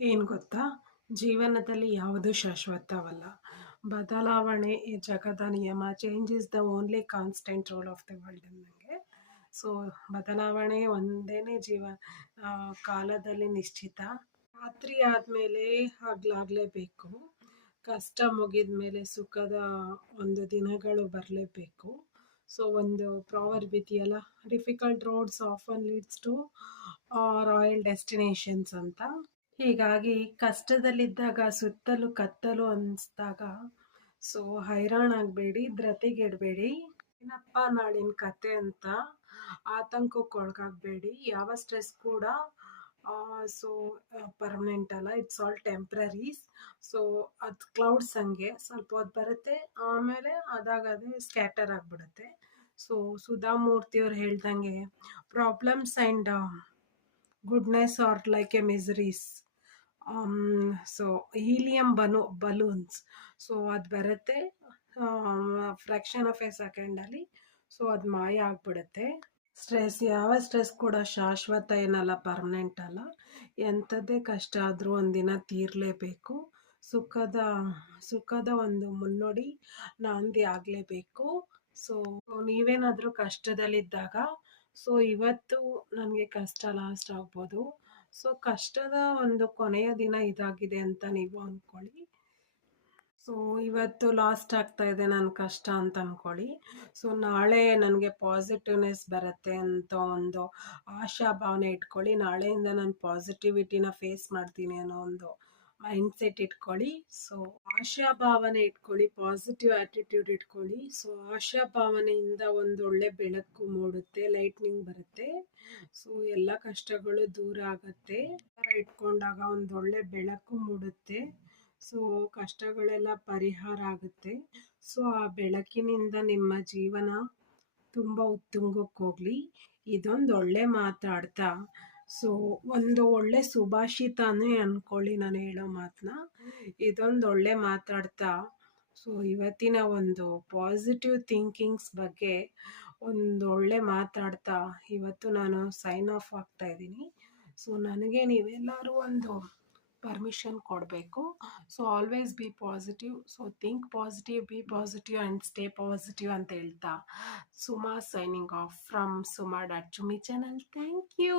ಏನು ಗೊತ್ತಾ? ಜೀವನದಲ್ಲಿ ಯಾವುದೂ ಶಾಶ್ವತವಲ್ಲ. ಬದಲಾವಣೆ ಈ ಜಗದ ನಿಯಮ. Change is the only constant rule of the world ಅಂದಂಗೆ. ಸೊ, ಬದಲಾವಣೆ ಒಂದೇನೇ ಕಾಲದಲ್ಲಿ ನಿಶ್ಚಿತ. ರಾತ್ರಿ ಆದಮೇಲೆ ಹಗಲಾಗಲೇಬೇಕು. ಕಷ್ಟ ಮುಗಿದ ಮೇಲೆ ಸುಖದ ಒಂದು ದಿನಗಳು ಬರಲೇಬೇಕು. ಸೊ, ಒಂದು ಪ್ರಾವರ್ಬ್ ಇದೆಯಲ್ಲ, difficult roads often leads to royal destinations ಅಂತ. ಹೀಗಾಗಿ ಕಷ್ಟದಲ್ಲಿದ್ದಾಗ ಸುತ್ತಲೂ ಕತ್ತಲು ಅನಿಸ್ದಾಗ ಸೊ ಹೈರಾಣಾಗಬೇಡಿ, ಧೃತಿಗೆಡಬೇಡಿ. ಏನಪ್ಪ ನಾಳಿನ ಕತೆ ಅಂತ ಆತಂಕಕ್ಕೊಳಗಾಗಬೇಡಿ. ಯಾವ ಸ್ಟ್ರೆಸ್ ಕೂಡ ಸೊ ಪರ್ಮನೆಂಟ್ ಅಲ್ಲ, ಇಟ್ಸ್ ಆಲ್ ಟೆಂಪ್ರರೀಸ್. ಸೊ ಅದು ಕ್ಲೌಡ್ಸ್ ಹಂಗೆ ಸ್ವಲ್ಪ ಹೊತ್ತು ಬರುತ್ತೆ, ಆಮೇಲೆ ಅದಾಗದೇ ಸ್ಕ್ಯಾಟರ್ ಆಗಿಬಿಡುತ್ತೆ. ಸೊ ಸುಧಾಮೂರ್ತಿಯವ್ರು ಹೇಳ್ದಂಗೆ problems and goodness are like a miseries. So helium balloons. So ಅದು ಬರುತ್ತೆ ಫ್ರ್ಯಾಕ್ಷನ್ ಆಫ್ ಎ ಸೆಕೆಂಡಲ್ಲಿ. ಸೊ ಅದು ಮಾಯ ಆಗಿಬಿಡುತ್ತೆ. ಯಾವ ಸ್ಟ್ರೆಸ್ ಕೂಡ ಶಾಶ್ವತ ಏನಲ್ಲ, ಪರ್ಮನೆಂಟ್ ಅಲ್ಲ. ಎಂಥದ್ದೇ ಕಷ್ಟ ಆದರೂ ಒಂದಿನ ತೀರಲೇಬೇಕು. ಸುಖದ ಒಂದು ಮುನ್ನೋಡಿ ನಾಂದಿ ಆಗಲೇಬೇಕು. ಸೊ ನೀವೇನಾದರೂ ಕಷ್ಟದಲ್ಲಿದ್ದಾಗ ಸೊ ಇವತ್ತು ನನಗೆ ಕಷ್ಟ ಲಾಸ್ಟ್ ಆಗ್ಬೋದು. ಸೊ ಕಷ್ಟದ ಒಂದು ಕೊನೆಯ ದಿನ ಇದಾಗಿದೆ ಅಂತ ನೀವು ಅಂದ್ಕೊಳ್ಳಿ. ಸೊ ಇವತ್ತು ಲಾಸ್ಟ್ ಆಗ್ತಾ ಇದೆ ನನ್ನ ಕಷ್ಟ ಅಂತ ಅಂದ್ಕೊಳ್ಳಿ. ಸೊ ನಾಳೆ ನನಗೆ ಪಾಸಿಟಿವ್ನೆಸ್ ಬರುತ್ತೆ ಅಂತ ಒಂದು ಆಶಾಭಾವನೆ ಇಟ್ಕೊಳ್ಳಿ. ನಾಳೆಯಿಂದ ನಾನು ಪಾಸಿಟಿವಿಟಿನ ಫೇಸ್ ಮಾಡ್ತೀನಿ ಅನ್ನೋ ಒಂದು ಮೈಂಡ್ಸೆಟ್ ಇಟ್ಕೊಳ್ಳಿ. ಸೊ ಆಶಾಭಾವನೆ ಇಟ್ಕೊಳ್ಳಿ, ಪಾಸಿಟಿವ್ ಆ್ಯಟಿಟ್ಯೂಡ್ ಇಟ್ಕೊಳ್ಳಿ. ಸೊ ಆಶಾಭಾವನೆಯಿಂದ ಒಂದು ಒಳ್ಳೆ ಬೆಳಕು ಮೂಡುತ್ತೆ, ಲೈಟ್ನಿಂಗ್ ಬರುತ್ತೆ. ಸೊ ಎಲ್ಲ ಕಷ್ಟಗಳು ದೂರ ಆಗುತ್ತೆ. ಇಟ್ಕೊಂಡಾಗ ಒಂದು ಒಳ್ಳೆ ಬೆಳಕು ಮೂಡುತ್ತೆ. ಸೊ ಕಷ್ಟಗಳೆಲ್ಲ ಪರಿಹಾರ ಆಗುತ್ತೆ. ಸೊ ಆ ಬೆಳಕಿನಿಂದ ನಿಮ್ಮ ಜೀವನ ತುಂಬ ಉತ್ತುಂಗಕ್ಕೆ ಹೋಗಲಿ. ಇದೊಂದು ಒಳ್ಳೆ ಮಾತಾಡ್ತಾ ಸೊ ಒಂದು ಒಳ್ಳೆ ಸುಭಾಷಿತನೇ ಅಂದ್ಕೊಳ್ಳಿ ನಾನು ಹೇಳೋ ಮಾತನ್ನ. ಇದೊಂದು ಒಳ್ಳೆ ಮಾತಾಡ್ತಾ ಸೊ ಇವತ್ತಿನ ಒಂದು ಪಾಸಿಟಿವ್ ಥಿಂಕಿಂಗ್ಸ್ ಬಗ್ಗೆ ಒಂದು ಒಳ್ಳೆ ಮಾತಾಡ್ತಾ ಇವತ್ತು ನಾನು ಸೈನ್ ಆಫ್ ಆಗ್ತಾ ಇದ್ದೀನಿ. ಸೊ ನನಗೆ ನೀವೆಲ್ಲರೂ ಒಂದು ಪರ್ಮಿಷನ್ ಕೊಡಬೇಕು. So always be positive. So think positive, be positive and stay positive ಅಂತ ಹೇಳ್ತಾ Suma signing off from Suma dot Chummi channel. Thank you.